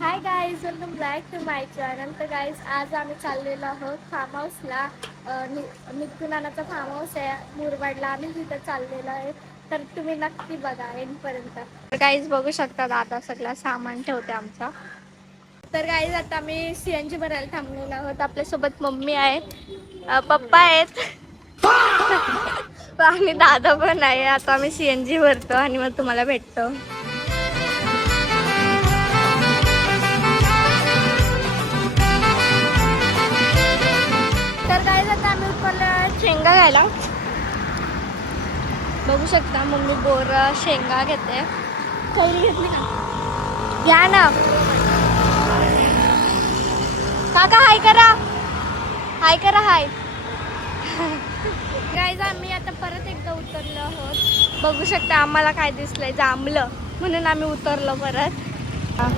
High guys, welcome back to my channel. तर guys आज आम्ही चाललेलो आहोत फार्म हाऊसला. नित्तूनानाचा फार्म हाऊस आहे मुरबाडला. आम्ही तिथं चाललेलो आहे, तर तुम्ही नक्की बघा एंडपर्यंत. तर गाईज बघू शकता, दादा सगळं सामान ठेवते आमचा. तर गाईज आता आम्ही CNG भरायला थांबलेलो आहोत. आपल्यासोबत मम्मी आहे, पप्पा आहेत आणि दादा पण आहे. आता आम्ही CNG भरतो आणि मग तुम्हाला भेटतो. तर काय आता आम्ही उत्पन्न शेंगा घ्यायला. बघू शकता मम्मी बोर शेंगा घेते. कैरी घेतली ना, घ्या ना काका. हाय करा, हाय करा, हाय. गाईज आम्ही आता परत एकदा उतरलो आहोत. बघू शकता आम्हाला काय दिसलंय, जांभलं, म्हणून आम्ही उतरलो परत.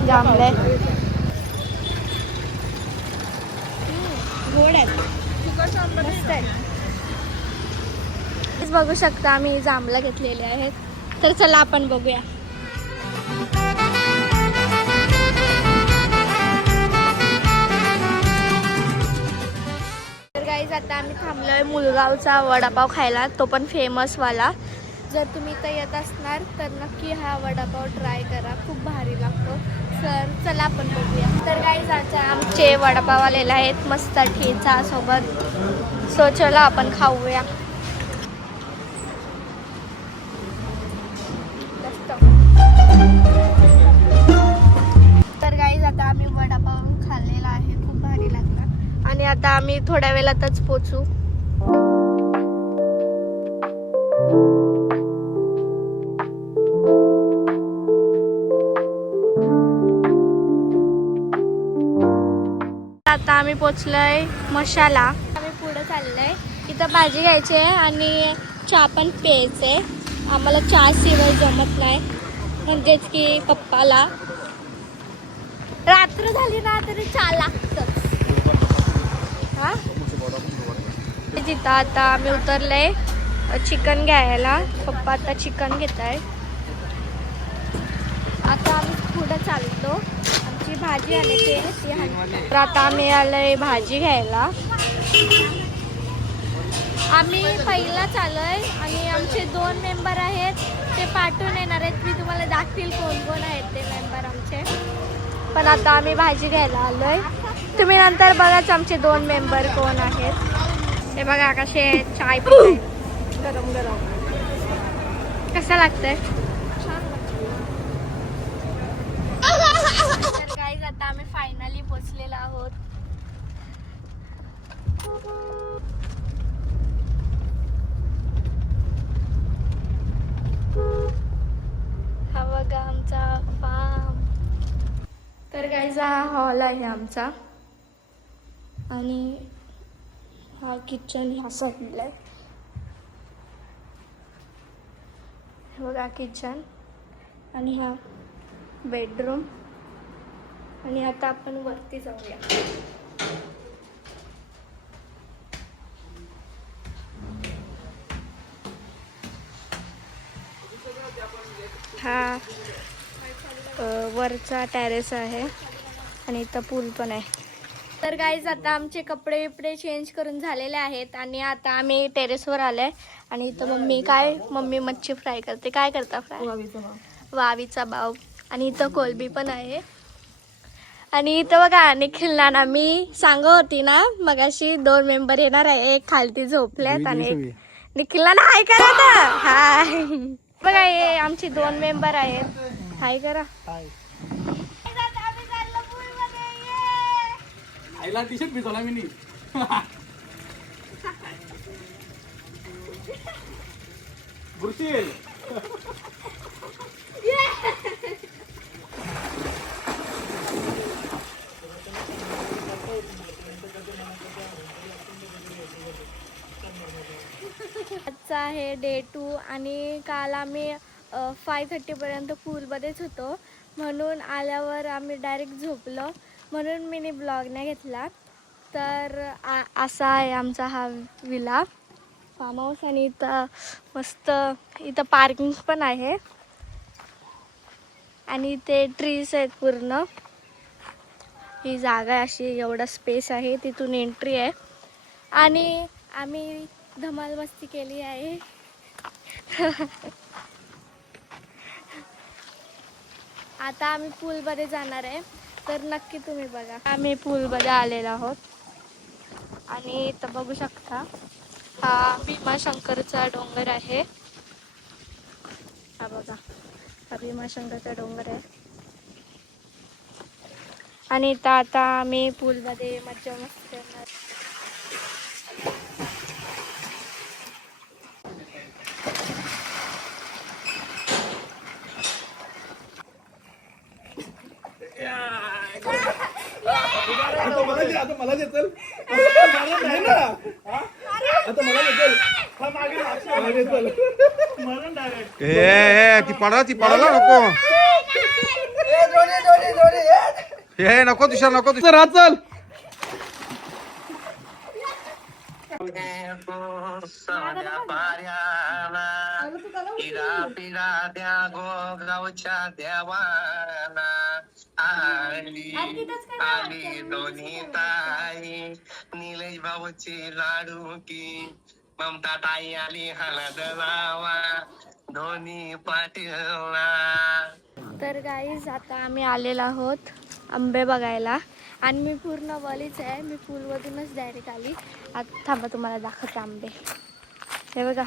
जांभलंय, गोड आहेत, मस्त आहे. बघू शकता आम्ही जांभळं घेतलेले आहेत. तर चला आपण बघूया. तर गाईज आता आम्ही थांबलोय मुलगावचा वडापाव खायला, तो पण फेमस वाला. जर तुम्ही इथं येत असणार तर नक्की हा वडापाव ट्राय करा, खूप भारी लागतो. तर चला आपण बघूया. तर गाईज आता आमचे वडापाव आलेले आहेत मस्त ठेचा सोबत. सो चला आपण खाऊया. तर गाईज आता आम्ही वडापाव खाल्लेला आहे, खूप भारी लागला. आणि आता आम्ही थोड्या वेळातच पोचू. आता आम्ही पोचलोय मशाला. आम्ही पुढे चाललोय. इथं भाजी घ्यायची आहे आणि चहा पण प्यायचे. आम्हाला चहा शिवाय जमत नाही, म्हणजेच की पप्पाला रात्र झाली ना तरी चहा लागतच. हा तिथं आता आम्ही उतरले चिकन घ्यायला. पप्पा आता चिकन घेत आहे. आता आम्ही पुढे चालतो. आमची भाजी आली तर आता आम्ही आलोय भाजी घ्यायला. आम्ही पहिला चालोय आणि आमचे 2 मेंबर आहेत, ते पाठवून येणार आहेत. मी तुम्हाला दाखवील कोण कोण आहेत ते मेंबर आमचे. पण आता आम्ही भाजी घ्यायला आलोय. तुम्ही नंतर बघाच आमचे 2 मेंबर कोण आहेत. ते बघा कसे चाय पिताय गरम गरम. कसं लागतंय? तर गाईज आता आम्ही फायनली पोचलेलो आहोत. हा बघा आमचा फार्म. तर गाईज हा हॉल आहे आमचा आणि हा किचन ह्या साईडला आहे. बघा किचन आणि हा बेडरूम. आणि आता आपण वरती जाऊया. हा वरचा टेरेस आहे आणि इथं पूल पण आहे. तर गाईज आता आमचे कपडे बिपडे चेंज करून झालेले आहेत आणि आता आम्ही टेरेसवर आलोय. आणि इथं मम्मी मच्छी फ्राय करते. काय करता फ्राय? वावीचा बाव. आणि इथं कोलबी पण आहे. आणि इथं बघा निखिल नाना, मी सांगत होती ना मगाशी 2 मेंबर येणार आहे. एक खालती झोपल्यात आणि निखिल नाना हाय करा ना. हाय बघा, हे आमची 2 मेंबर आहेत. हाय करा. आईला टी-शर्ट भिजवला मी नी. बुरशील. आजचा आहे डे 2 आणि काल आम्ही 5:30 पर्यंत पूलमध्येच होतो, म्हणून आल्यावर आम्ही डायरेक्ट झोपलो, म्हणून मी ब्लॉग नाही घेतला. तर असा आहे आमचा हा विला फार्म हाऊस. आणि इथं मस्त इथं पार्किंग पण आहे आणि ते ट्रीज आहेत पूर्ण. ही जागा अशी एवढा स्पेस आहे, तिथून एंट्री आहे आणि आम्ही धमाल मस्ती केली आहे. आता आम्ही पूलमध्ये जाणार आहे, तर नक्की तुम्ही बघा. आम्ही पूलमध्ये आलेलो आहोत आणि इथं बघू शकता हा भीमाशंकरचा डोंगर आहे. हा बघा, हा भीमाशंकरचा डोंगर आहे आणि इथं आता आम्ही पूलमध्ये मज्जा मस्ती करणार. आता मला देतल नाही ना, आता मला देतल मागे चल मरण डायरेक्ट. ती पडायला नको. हे नको तुषार, नको तुषार. चल चल. गावच्या देवाना आली दोन्ही ताई, निलेश भाऊची लाडू की ममता ताई आली हळद लावा दोन्ही पाटीलला. तर गाईज आता आम्ही आलेलो आहोत आंबे बघायला आणि मी पूर्ण वलीच आहे. मी पूलमधूनच डायरेक्ट आली. आता थांबा, तुम्हाला दाखवते आंबे. हे बघा,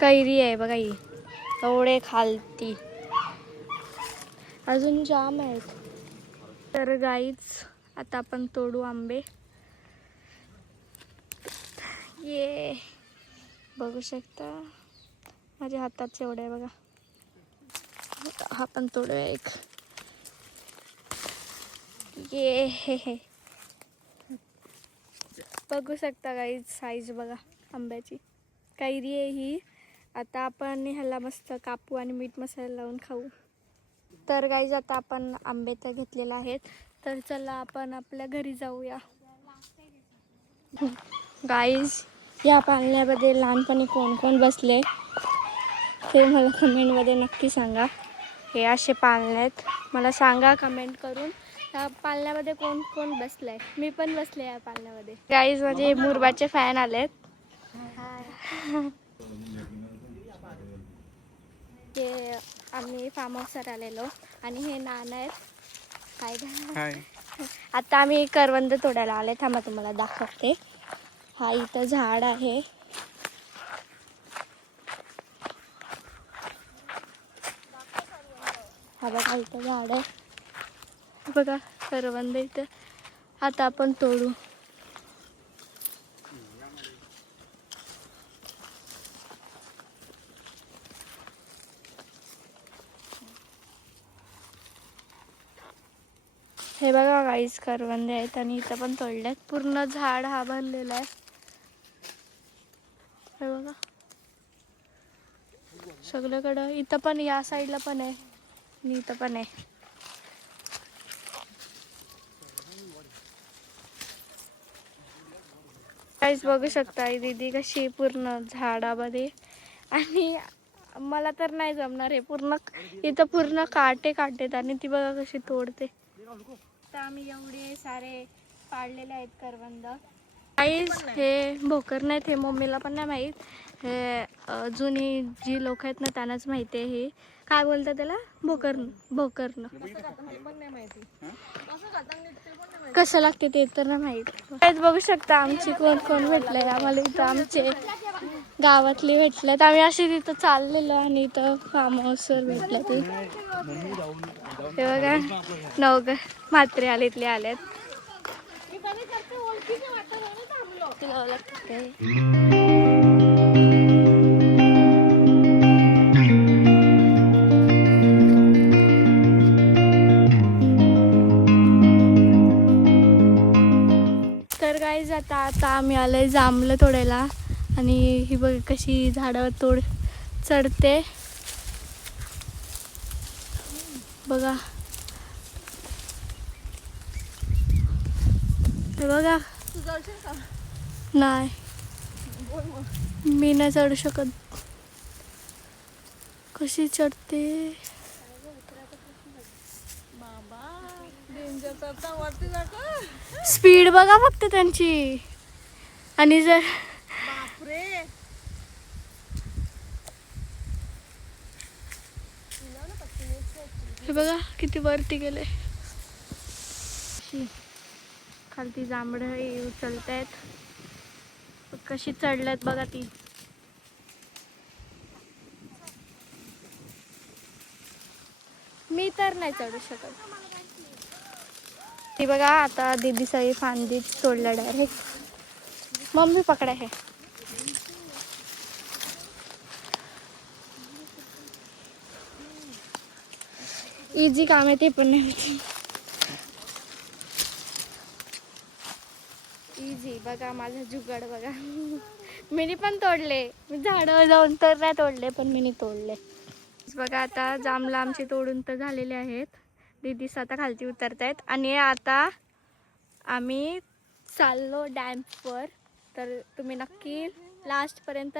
कैरी आहे बघा, ही एवढे खालती अजून जाम आहेत. तर गाईज आता आपण तोडू आंबे. ये बघू शकता माझ्या हातात एवढे आहे बघा. हा पण तोडूया एक. ये हे बघू शकता गाईज, साईज बघा आंब्याची. कैरी आहे ही. आता आपण ह्याला मस्त कापू आणि मीठ मसाला लावून खाऊ. तर गाईज आता आपण आंबे तर घेतलेले आहेत, तर चला आपण आपल्या घरी जाऊया. गाईज या पाळण्यामध्ये लहानपणी कोण कोण बसले ते मला कमेंटमध्ये नक्की सांगा. हे असे पाळणे आहेत, मला सांगा कमेंट करून या पाळण्यामध्ये कोण कोण बसलंय. मी पण बसले या पाळण्यामध्ये. गाईज माझे मुरबाचे फॅन आलेत. हे आम्ही फार्म हाऊसवर आलेलो आणि हे नाना आहेत. काय आता आम्ही करवंद तोडायला आले. थांबा तुम्हाला दाखवते. हा इथं झाड आहे. हा बघा इथं झाड आहे, बघा करवंद इथं. आता आपण तोडू. हे बघा गाईस करवंदे आहेत आणि इथं पण तोडल्यात. पूर्ण झाड हा भरलेला आहे. हे बघा सगळीकडं. इथं पण या साईडला पण आहे आणि इथं पण आहे. गाईस बघू शकता ही दीदी कशी पूर्ण झाडामध्ये. आणि मला तर नाही जमणार हे पूर्ण. इथं पूर्ण काटे काटेत आणि ती बघा कशी तोडते. तर आम्ही एवढे सारे पाडलेले आहेत करवंद. गाईस हे भोकर नाहीत, हे मम्मीला पण नाही माहीत. हे जुनी जी लोक आहेत ना त्यांनाच माहिती आहे. हे काय बोलतात त्याला, भोकरनं. कसं लागते ते तर नाही माहीत. काहीच बघू शकता आमची कोण कोण भेटलंय आम्हाला इथं. आमचे गावातली भेटल्यात. आम्ही अशी तिथं चाललेलो आणि इथं फार्म हाऊसवर भेटलं ते. हे बघा नवघ म्हात्रे आले इथले आल्यात. तर गाईज आता आम्ही आलोय जांभळं तोडायला आणि ही बघ कशी झाडावर चढते बघा. हे बघा नाही, मी नाही चढू शकत. कशी चढते स्पीड बघा फक्त त्यांची. आणि जर हे बघा किती वरती गेले. खालती जांभळ उचलतायत. कशी चढल्यात बघा ती. मी तर नाही चढू शकत. ती बघा आता दीदी सई फांदी तोडल्या डायरेक्ट. मम्मी पकडा हे. इझी काम आहे ते पण नाही होती. इझी बघा माझा जुगाड बघा. मीनी पण तोडले. मी झाडावर जाऊन तर नाही तोडले पण मीनी तोडले. बघा आता जांभळं आमचे तोडून तर झालेले आहेत. दीदी आता खालती उतरतायत आणि आता आम्ही चाललो डॅम्पवर. तर तुम्ही नक्की लास्टपर्यंत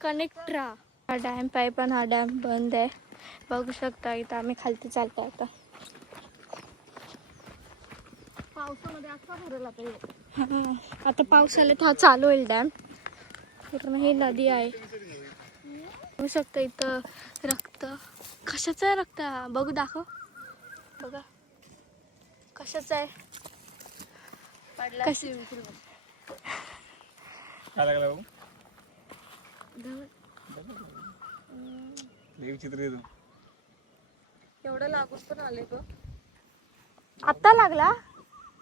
कनेक्ट राहा. हा डॅम्प आहे पण हा डॅम्प बंद आहे. बघू शकता इथं आम्ही खालती चालतो आता. पावसामध्ये असा भरला पाहिजे. आता पावसाळ्यात हा चालू होईल डॅम्प. पूर्ण ही नदी आहे. बघू शकता इथं रक्त. कशाचं आहे रक्त? बघू दाखव. बघा कशाचं आहे. कशी काय लागला भाऊ? विचित्र येतो. एवढं लागून पण आले ग. आता लागला.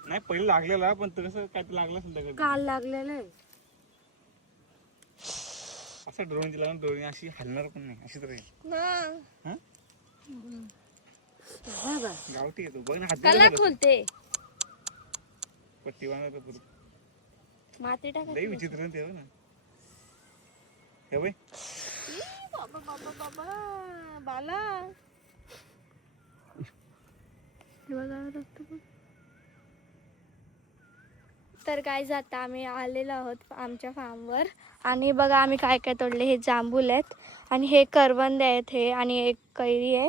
नाही पहिले लागलेला पण कसं काय ते लागलं असेल. काल लागलेलं आहे. असं ड्रोन लावून ड्रोन अशी हलणार पण नाही. अशी तर गावठी येतो बघ ना. कला खोलते. पट्टी बांधतो पुढे. माती टाका. लई विचित्र ते हो ना. हे बाई बाबा बाबा बाबा बाला. तर काय जाता आम्ही आलेलो आहोत आमच्या फार्मवर. आणि बघा आम्ही काय काय तोडले. हे जांभूल आहेत आणि हे करवंद आहेत हे. आणि एक कैरी आहे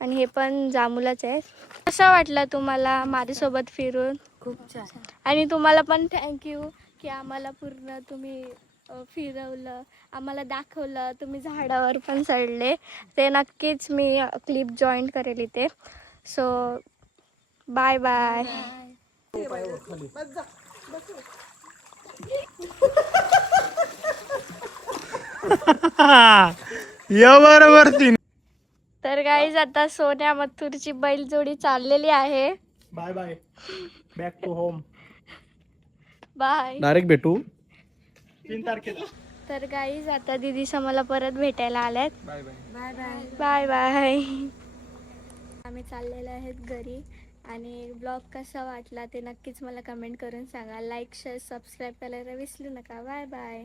आणि हे पण जांभूलच आहे. कसं वाटलं तुम्हाला माझ्यासोबत फिरून? खूप छान. आणि तुम्हाला पण थँक्यू की आम्हाला पूर्ण तुम्ही फिरवलं, आम्हाला दाखवलं. तुम्ही झाडावर पण चढले. ते नक्कीच मी क्लिप जॉईन करेल इथे. So bye bye. या बरोबर तीन. तर गाईज आता सोन्या मथुरची बैलजोडी चाललेली आहे. Bye bye. Back to home. Bye. Direct भेटू 3 तारखेला. तर गाईज आता दीदी मला परत भेटायला आल्यात. Bye bye. Bye bye. Bye bye. आम्ही चाललेलो आहेत घरी. आणि ब्लॉग कसा वाटला ते नक्कीच मला कमेंट करून सांगा. लाईक शेअर सबस्क्राईब करायला विसरू नका. Bye bye.